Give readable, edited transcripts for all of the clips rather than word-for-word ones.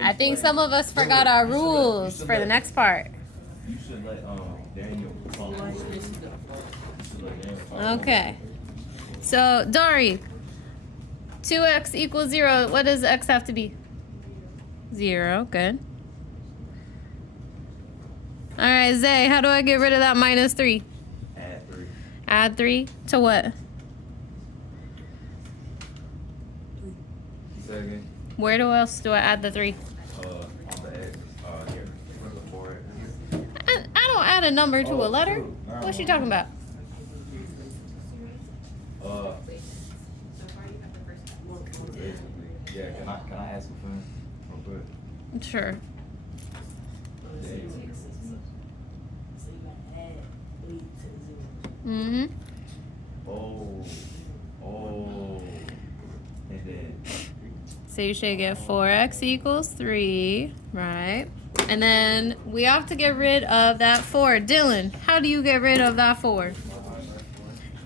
I think some of us forgot our rules for the next part. You should let Daniel. Okay. So, Dari, 2x equals 0. What does x have to be? 0. Good. All right, Zay, how do I get rid of that minus 3? Add 3. Add 3 to what? Second. Where else do I add the 3? On the X. Here. Before it. I don't add a number to a letter. What's she talking about? Yeah, can I ask a friend real quick? Sure. Mm-hmm. Oh. And then. So you should get 4x equals 3, right? And then we have to get rid of that 4. Dylan, how do you get rid of that 4?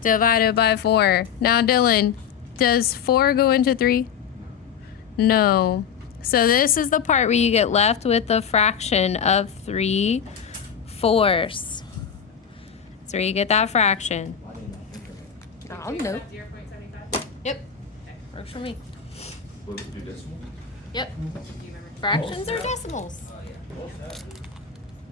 Divided by 4. Now, Dylan, does 4 go into 3? No. So this is the part where you get left with the fraction of 3/4. That's where you get that fraction. Oh, no. Yep. Works for me. What would you do decimal? Yep. Fractions are decimals.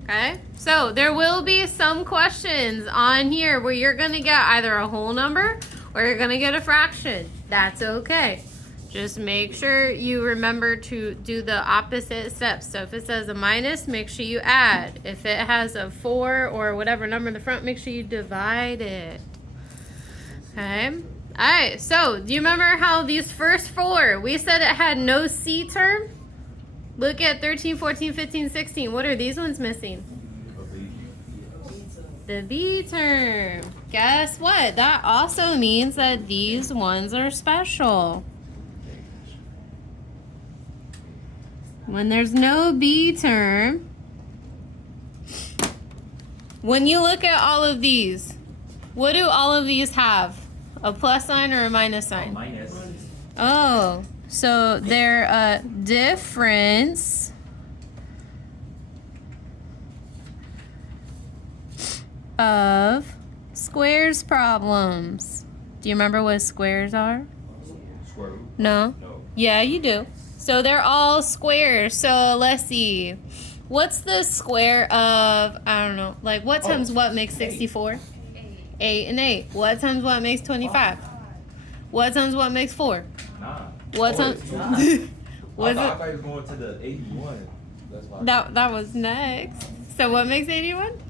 Okay, so there will be some questions on here where you're going to get either a whole number or you're going to get a fraction. That's okay. Just make sure you remember to do the opposite steps. So if it says a minus, make sure you add. If it has a 4 or whatever number in the front, make sure you divide it. Okay. All right, so do you remember how these first 4, we said it had no C term? Look at 13, 14, 15, 16. What are these ones missing? The B term. Guess what? That also means that these ones are special. When there's no B term, when you look at all of these, what do all of these have? A plus sign or a minus sign? Minus. Oh, so they're a difference of squares problems. Do you remember what squares are? Square root? No? No. Yeah, you do. So they're all squares. So let's see. What's the square of, I don't know, like what times what makes 64? 8 and 8. What times what makes 25? What times what makes 4? 9. What times? Was I it? thought you was going to the 81. That's why. That was next. So what makes 81?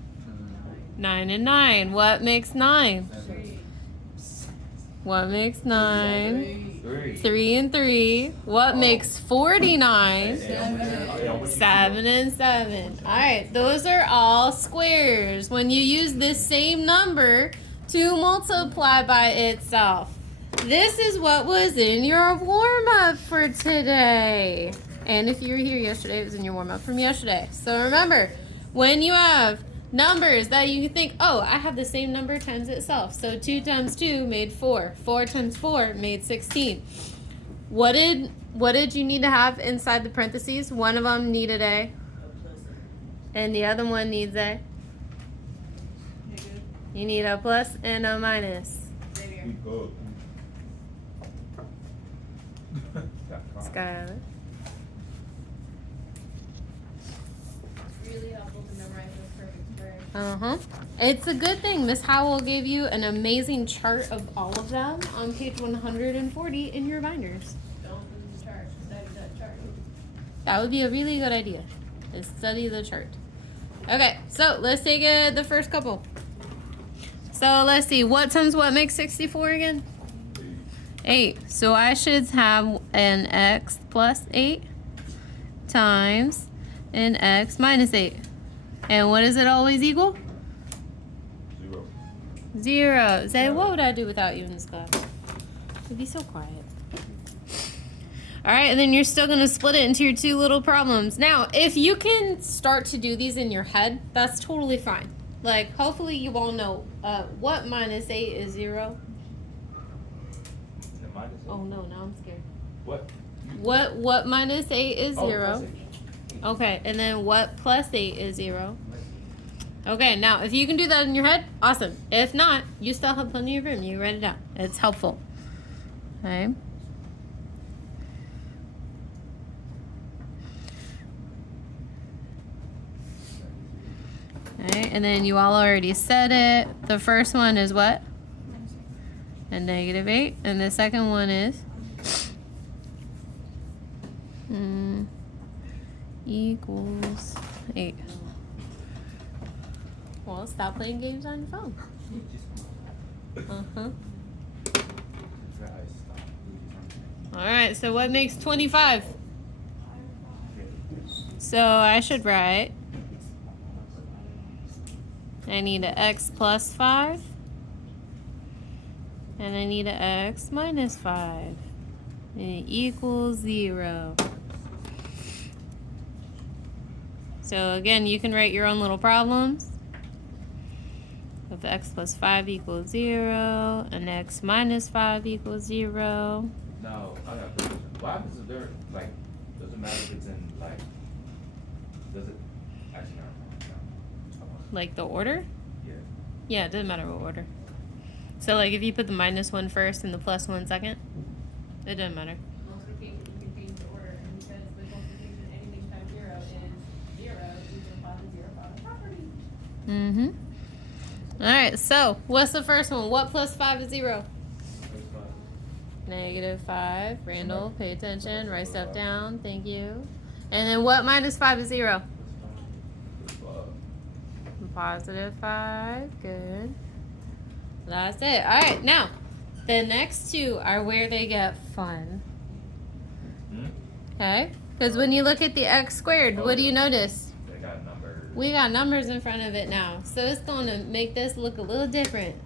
9 and 9. What makes 9? What makes 9? 3 and 3. What makes 49? 7 and 7. All right, those are all squares. When you use this same number to multiply by itself. This is what was in your warm-up for today. And if you were here yesterday, it was in your warm-up from yesterday. So remember, when you have numbers that you think, oh, I have the same number times itself. So 2 times 2 made 4. 4 times 4 made 16. What did you need to have inside the parentheses? One of them needed a, and the other one needs a. You need a plus and a minus. Skylar. Really helpful to memorize those perfect squares. Uh-huh. It's a good thing Miss Howell gave you an amazing chart of all of them on page 140 in your binders. Don't lose the chart. Study that chart. That would be a really good idea. Is study the chart. Okay, so let's take the first couple. So let's see, what times what makes 64 again? 8. So I should have an x plus 8 times an x minus 8. And what does it always equal? 0. Zay, what would I do without you in this class? It'd be so quiet. All right, and then you're still going to split it into your 2 little problems. Now, if you can start to do these in your head, that's totally fine. Like, hopefully you all know what minus 8 is 0. Oh, no, now I'm scared. What? What minus 8 is Oh, 0? plus eight. Okay, and then what plus 8 is 0? Okay, now if you can do that in your head, awesome. If not, you still have plenty of room. You write it down. It's helpful. Okay. Okay, and then you all already said it. The first one is what? A negative 8. And the second one is? Equals 8. Well, stop playing games on your phone. Uh-huh. Alright, so what makes 25? So I should write, I need an x plus 5, and I need an x minus 5, and it equals 0. So again, you can write your own little problems. If x plus 5 equals 0, and x minus 5 equals 0. Now, I got a question. What happens if they're, like, doesn't matter if it's in, like, does it, actually, no. Like the order? Yeah. Yeah, it doesn't matter what order. So like if you put the minus 1 first and the plus 1 second, it doesn't matter. Multiplication, you can change the order, and because with multiplication, anything times 0 is 0, you can plot the 0 product property. Mm-hmm. Alright, so what's the first one? What plus 5 is 0? Negative 5. Randall, pay attention. Write stuff down. Thank you. And then what minus 5 is 0? Positive 5. Good. That's it. Alright, now, the next two are where they get fun. Okay? Because when you look at the x squared, what do you notice? They got numbers. We got numbers in front of it now. So it's going to make this look a little different.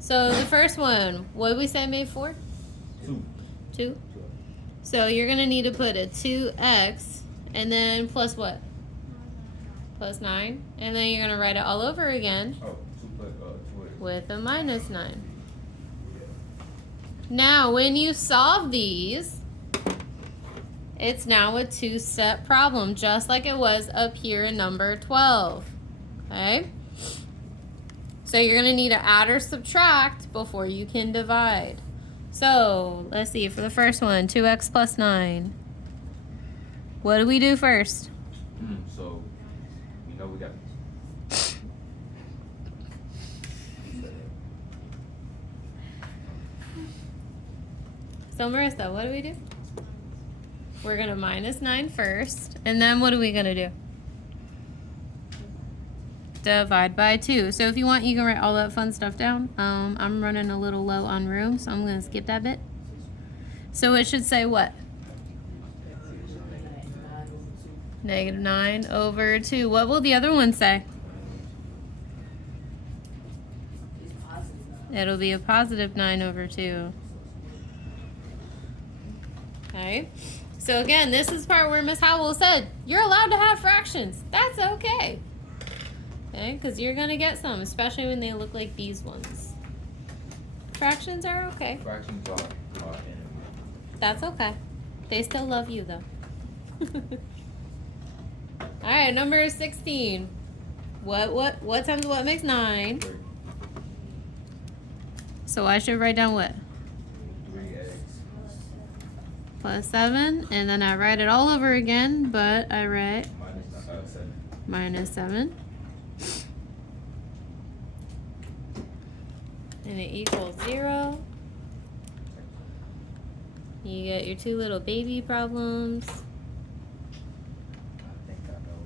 So the first one, what did we say made 4? 2. 2? So you're going to need to put a 2x and then plus what? Plus 9. And then you're going to write it all over again Oh, 2 plus 2 with a minus 9. Now, when you solve these, it's now a two-step problem, just like it was up here in number 12. Okay? So you're going to need to add or subtract before you can divide. So, let's see, for the first one, 2x plus 9. What do we do first? So, we know we got. So, Marissa, what do we do? We're going to minus 9 first, and then what are we going to do? Divide by 2. So if you want, you can write all that fun stuff down. I'm running a little low on room, so I'm going to skip that bit. So it should say what? Negative 9 over 2. What will the other one say? It'll be a positive 9 over 2. Okay. So again, this is the part where Miss Howell said, you're allowed to have fractions. That's okay. Okay, because you're going to get some, especially when they look like these ones. Fractions are okay. Fractions are enemies. That's okay. They still love you, though. Alright, number 16. What times what makes 9? 3. So I should write down what? 3x. Plus 7. And then I write it all over again, but I write Minus 7. minus 7. And it equals 0. You get your two little baby problems. I think I know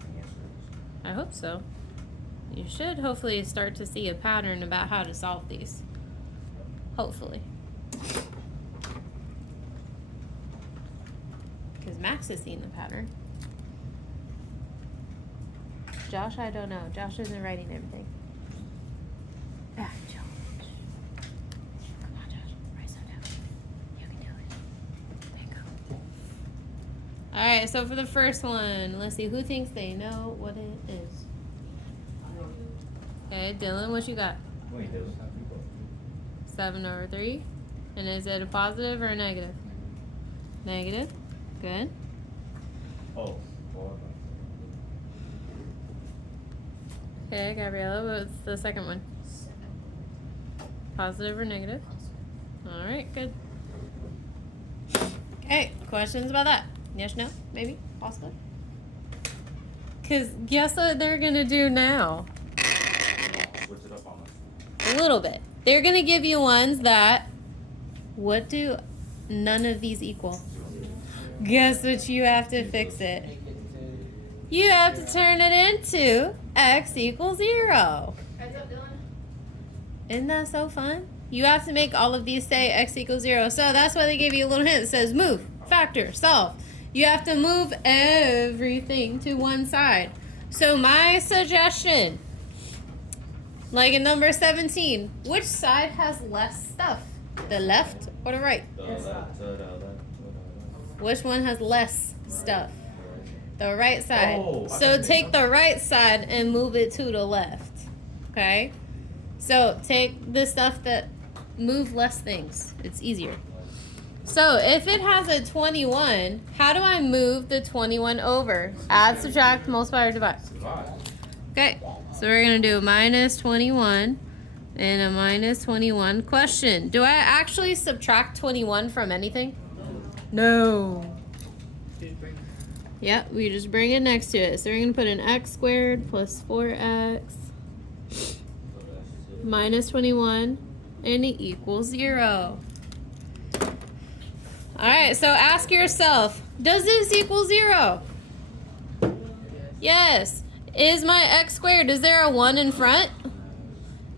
the answer is. I hope so. You should hopefully start to see a pattern about how to solve these. Hopefully. Because Max has seen the pattern. Josh, I don't know. Josh isn't writing everything. Ah, Josh. Come on, Josh. Write some down. You can do it. There you go. Alright, so for the first one, let's see. Who thinks they know what it is? Okay, Dylan, what you got? Wait, there was not people. 7 over 3. And is it a positive or a negative? Negative. Good. Oh, well, Okay, Gabriella, what's the second one? Positive or negative? All right, good. Okay, questions about that? Yes, no, maybe, possibly? Because guess what they're going to do now? switch it up on us. A little bit. They're going to give you ones that, what do none of these equal? Guess what you have to fix it? You have to turn it into x equals 0. Heads up, Dylan. Isn't that so fun? You have to make all of these say x equals 0. So that's why they gave you a little hint that says move, factor, solve. You have to move everything to one side. So my suggestion, like in number 17, which side has less stuff? The left or the right? Which one has less stuff? The right side. Oh, So take the right side and move it to the left. Okay? So take the stuff that move less things. It's easier. So if it has a 21, how do I move the 21 over? Add, subtract, multiply, or divide? Okay, so we're going to do minus 21 and a minus 21. Question, do I actually subtract 21 from anything? No. Yep, we just bring it next to it. So we're going to put an x squared plus 4x minus 21 and it equals 0. Alright, so ask yourself, does this equal 0? Yes. Is my x squared, is there a 1 in front?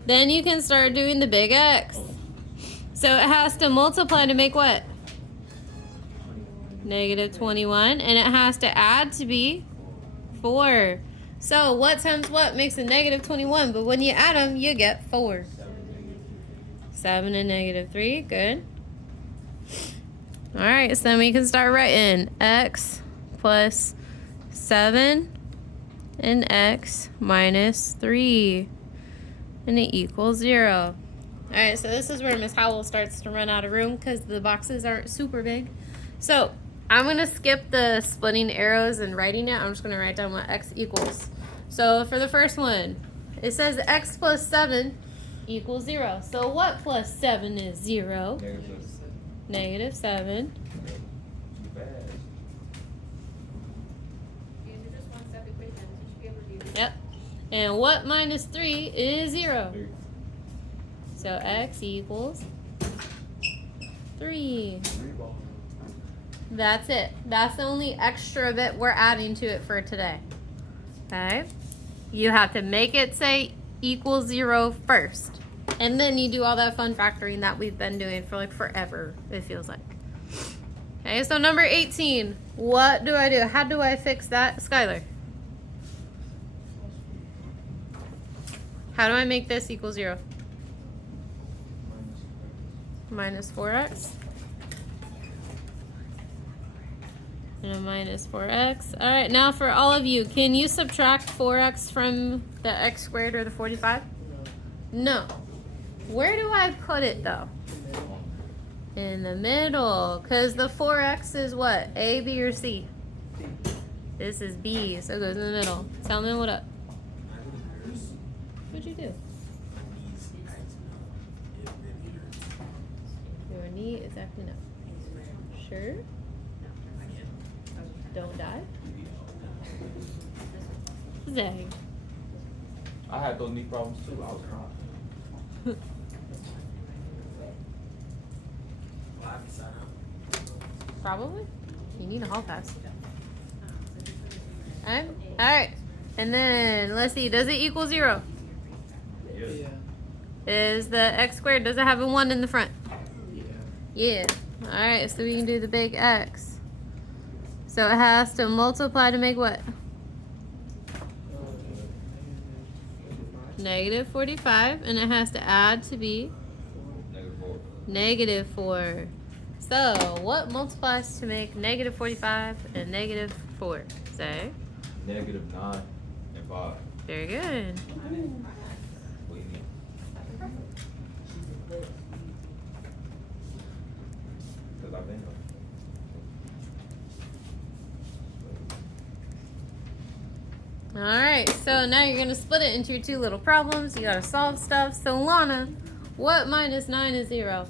Then you can start doing the big X. So it has to multiply to make what? Negative 21. And it has to add to be 4. So what times what makes a negative 21? But when you add them, you get 4. 7 and negative 3. Good. Alright, so then we can start writing x plus 7 and x minus 3. And it equals 0. Alright, so this is where Miss Howell starts to run out of room because the boxes aren't super big. So I'm going to skip the splitting arrows and writing it. I'm just going to write down what x equals. So for the first one, it says x plus 7 equals 0. So what plus 7 is 0? Negative 7. These are just one-step equations. You should be able to do this. Yep. And what minus 3 is 0? So x equals 3. That's it. That's the only extra bit we're adding to it for today. Okay? You have to make it say equals 0 first. And then you do all that fun factoring that we've been doing for like forever, it feels like. Okay, so number 18. What do I do? How do I fix that? Skylar. How do I make this equal 0? Minus 4x. And a minus 4x. All right, now for all of you, can you subtract 4x from the x squared or the 45? No. Where do I put it though? In the middle, because the 4x is what? A, B, or C? This is B, so it goes in the middle. Tell me what up. What'd you do? Your knee is acting up. Sure? Don't die? Zag. I had those knee problems too. I was crying. Probably. You need a hall pass. Alright. And then, let's see. Does it equal 0? Yeah. Is the x squared, does it have a 1 in the front? Yeah. Alright, so we can do the big X. So it has to multiply to make what? Negative 45. And it has to add to be? Negative 4. So, what multiplies to make negative 45 and negative 4? Say. Negative 9 and 5. Very good. What do you mean? Because I've been Alright, so now you're going to split it into your two little problems. You got to solve stuff. So, Lana, what minus 9 is 0?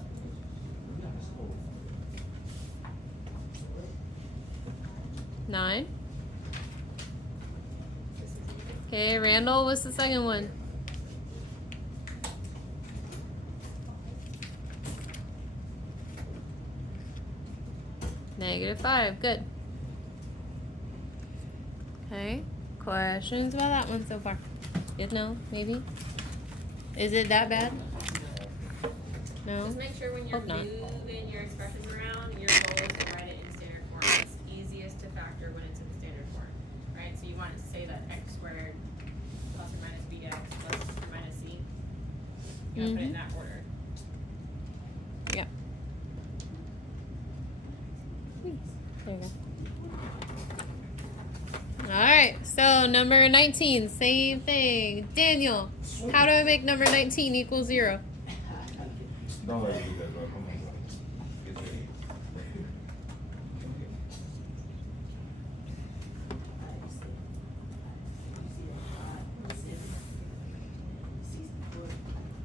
9. Okay, Randall, what's the second one? -5. Good. Okay. Questions about that one so far? Good, no? Maybe? Is it that bad? No? Just make sure when you're Hope not. moving your expressions around, your goal is to write it in standard form. It's easiest to factor when it's in the standard form, right? So you want it to say that x squared plus or minus bx plus or minus c. You want to put it in that order. Yeah. There you go. Alright, so number 19, same thing. Daniel, how do I make number 19 equal 0? Don't let me do that, bro. Come on, bro. Get ready.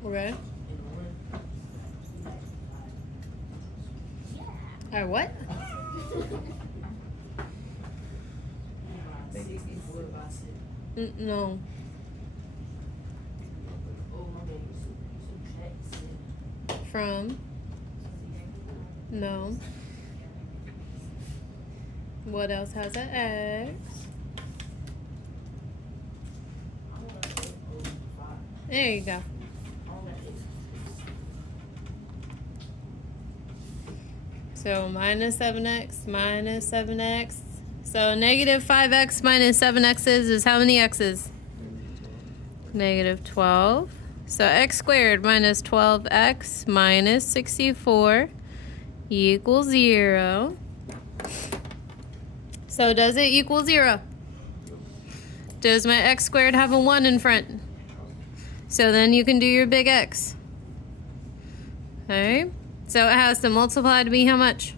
Okay. Alright, what? No. From? No. What else has an X? There you go. So minus 7x minus 7x. So negative 5x minus 7x's is how many x's? Negative 12. So x squared minus 12x minus 64 equals 0. So does it equal 0? Does my x squared have a 1 in front? So then you can do your big X. Okay. So it has to multiply to be how much?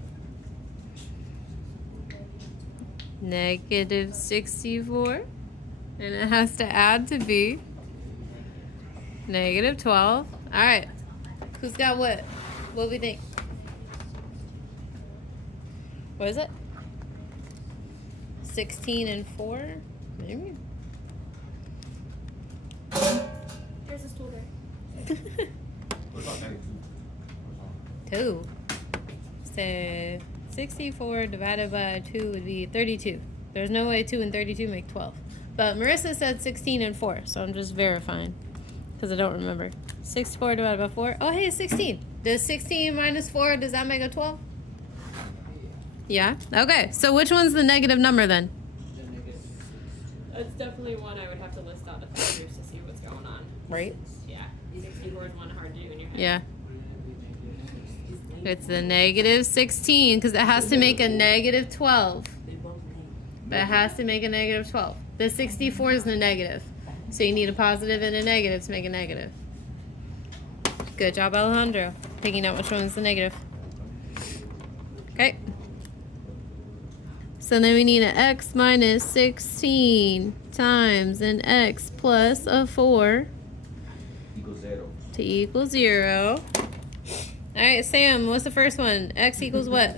Negative 64. And it has to add to be negative 12. All right. Who's got what? What do we think? What is it? 16 and 4? Maybe. There's a stool there. What about -2? 2. So 64 divided by 2 would be 32. There's no way 2 and 32 make 12. But Marissa said 16 and 4, so I'm just verifying because I don't remember. 64 divided by 4. Oh, hey, it's 16. Does 16 minus 4, does that make a 12? Yeah? Okay, so which one's the negative number then? It's definitely one I would have to list out the factors to see what's going on. Right? Yeah. 64 is one hard to do in your head. Yeah. It's the negative 16 because it has to make a negative 12. But it has to make a negative 12. The 64 is the negative. So you need a positive and a negative to make a negative. Good job, Alejandro. Picking out which one is the negative. Okay. So then we need an x minus 16 times an x plus a 4 Equals 0. to equal 0. All right, Sam, what's the first one? X equals what?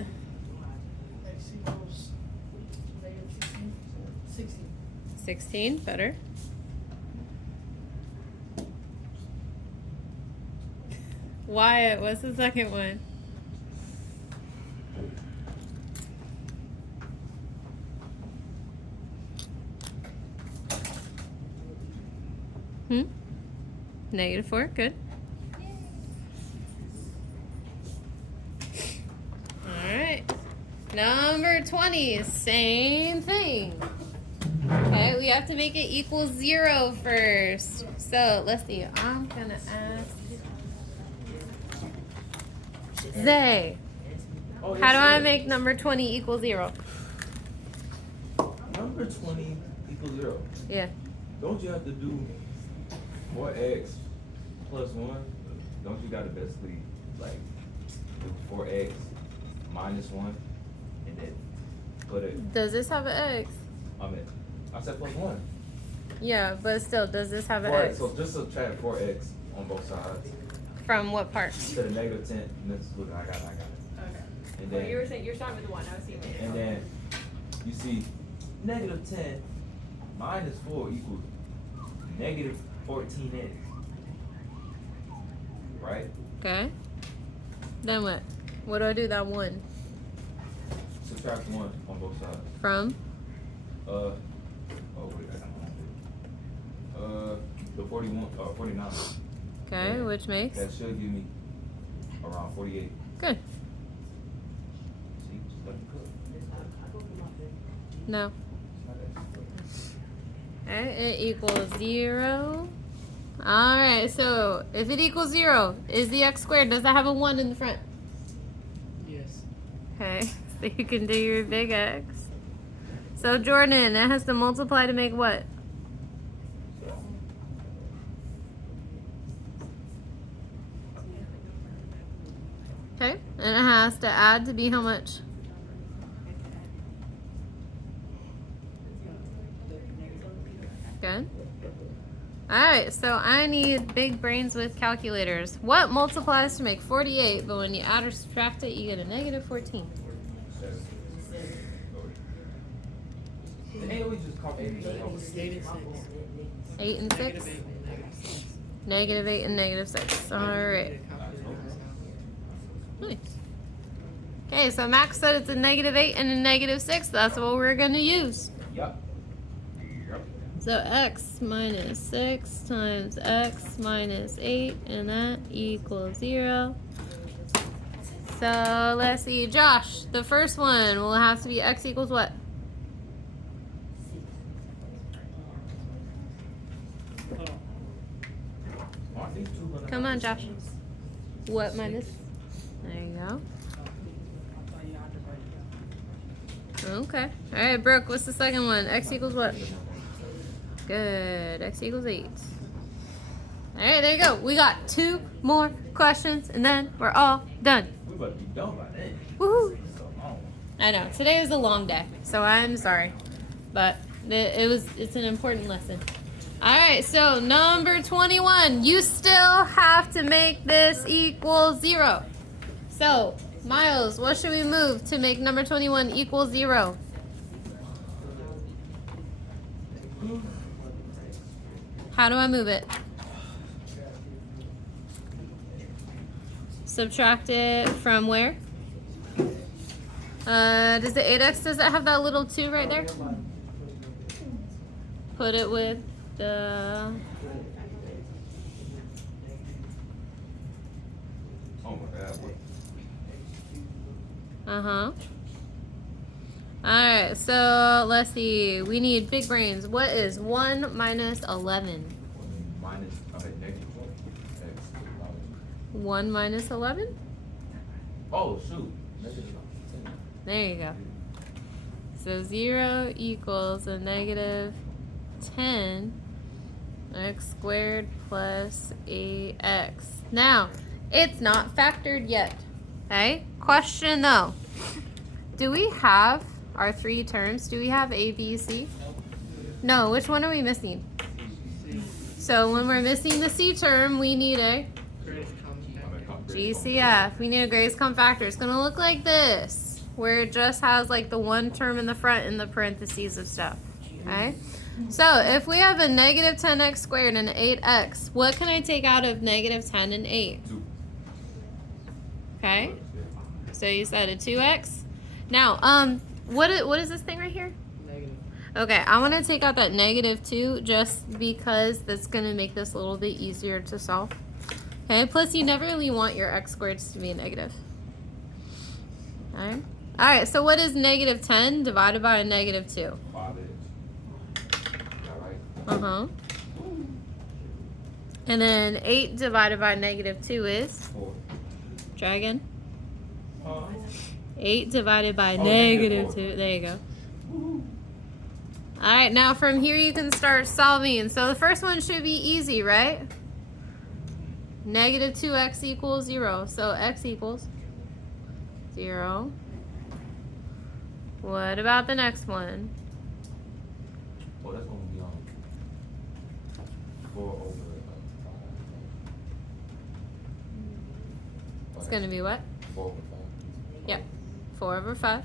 X equals negative 16. 16, better. Wyatt, what's the second one? Negative 4, good. Alright. Number 20, same thing. Okay, we have to make it equal 0 first. So, let's see. I'm gonna ask Zay. How do I make number 20 equal 0? Number 20 equals 0. Yeah. Don't you have to do 4x plus 1? Don't you gotta basically like do 4x minus 1 and then put it? Does this have an X? I mean, I said plus 1. Yeah, but still, does this have an 4x, x? so just subtract 4x on both sides. From what part? To the negative 10, and this is what I got it. Okay. And Well, then, you were saying, you're starting with the 1, I was seeing. and then, you see, negative 10 minus 4 equals negative 14x. Right? Okay. Then what? What do I do that 1? Subtract 1 on both sides. From? Oh wait, I got one. The 49. Okay, Yeah. which makes? That should give me around 48. Good. See, just let me cook. No. It's not that Okay, it equals 0. Alright, so if it equals 0, is the x squared, does that have a 1 in the front? Yes. Okay, so you can do your big X. So Jordan, it has to multiply to make what? Okay, and it has to add to be how much? Good. Alright, so I need big brains with calculators. What multiplies to make 48, but when you add or subtract it, you get a negative 14? Ain't we just copying each other? 8 and 6? Negative 8 and negative 6. Alright. Nice. Okay, so Max said it's a negative 8 and a negative 6. That's what we're going to use. Yep. So x minus 6 times x minus 8, and that equals 0. So let's see, Josh, the first one will have to be x equals what? Come on, Josh. What minus? There you go. Okay. All right, Brooke, what's the second one? X equals what? Good. X equals 8. All right, there you go. We got 2 more questions, and then we're all done. We about to be done by then. Woohoo! So long. I know. Today was a long day, so I'm sorry. But it's an important lesson. All right, so number 21. You still have to make this equal 0. So, Miles, what should we move to make number 21 equal 0? How do I move it? Subtract it from where? Does the 8x, does it have that little 2 right there? Put it with the... Oh my God. Uh-huh. Alright, so let's see. We need big brains. What is 1 minus 11? Minus, negative 1. X. 1 minus 11? Oh, shoot. Negative 10. There you go. So 0 equals a negative 10 x squared plus 8x. Now, it's not factored yet. Okay? Question though. Do we have our 3 terms? Do we have A, B, C? No, which one are we missing? So when we're missing the C term, we need a GCF. We need a greatest common factor. It's going to look like this, where it just has like the 1 term in the front in the parentheses of stuff. Okay? So if we have a negative 10x squared and 8x, what can I take out of negative 10 and 8? 2. Okay? So you said a 2x. Now, what is this thing right here? Negative. Okay, I want to take out that negative 2 just because that's going to make this a little bit easier to solve. Okay, plus you never really want your x squareds to be negative. Alright. Alright, so what is negative 10 divided by a negative 2? 5x. Alright. Uh-huh. And then 8 divided by negative 2 is? 4. Try again. 8 divided by negative negative 2. There you go. Alright, now from here you can start solving. So the first one should be easy, right? Negative 2x equals 0. So x equals 0. What about the next one? Oh, that's going to be on. 4 over 5. It's gonna be what? 4 over 5. Yep. 4 over 5.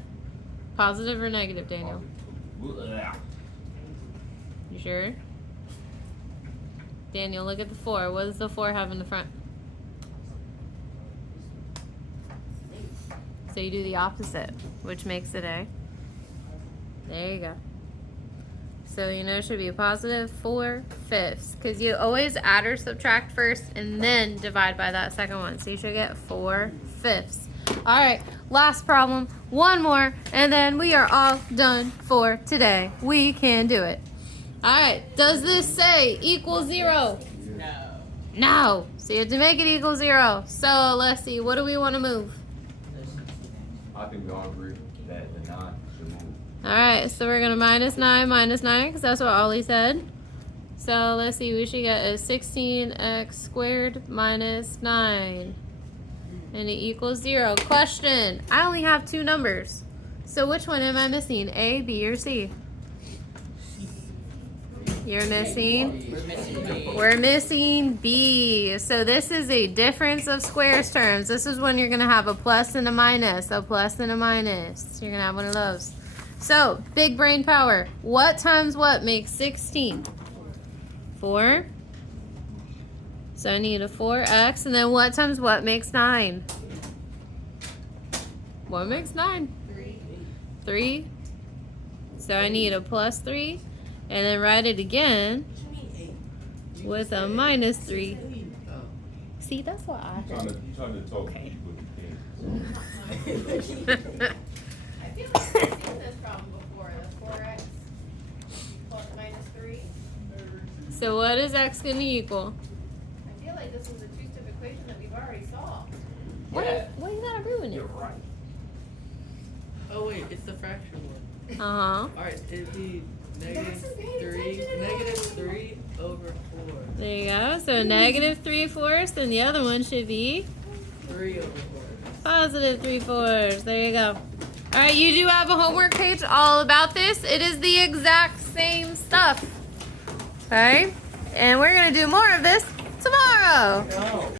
Positive or negative, Daniel? Positive. You sure? Daniel, look at the 4. What does the 4 have in the front? So you do the opposite, which makes it a. There you go. So you know it should be a positive 4/5, because you always add or subtract first and then divide by that second one. So you should get 4/5. All right, last problem. One more, and then we are all done for today. We can do it. All right, does this say equal 0? No. No. So you have to make it equal 0. So let's see, what do we want to move? I think we all agree that the 9 should move. All right, so we're gonna minus 9, because that's what Ollie said. So let's see, we should get a 16x squared minus 9. And it equals 0. Question, I only have 2 numbers. So which one am I missing, A, B, or C? You're missing? We're missing B. We're missing B. So this is a difference of squares terms. This is when you're gonna have a plus and a minus, a plus and a minus. You're gonna have one of those. So, big brain power. What times what makes 16? 4. So I need a 4x, and then what times what makes 9? What makes 9? 3. So I need a plus 3, and then write it again with a minus 3. Oh. See, that's what I Trying did. to talk Okay. people with I feel like I've seen this problem before, the 4x plus minus 3. So what is x going to equal? I feel like this was a two-step equation that we've already solved. What you gotta ruin it? right. Oh wait, it's the fraction one. Uh-huh. Alright, it'd be That's okay, negative 3 over 4. There you go. So negative 3/4, and the other one should be 3 over 4. positive 3/4. There you go. All right, you do have a homework page all about this. It is the exact same stuff. Okay? And we're going to do more of this tomorrow. No.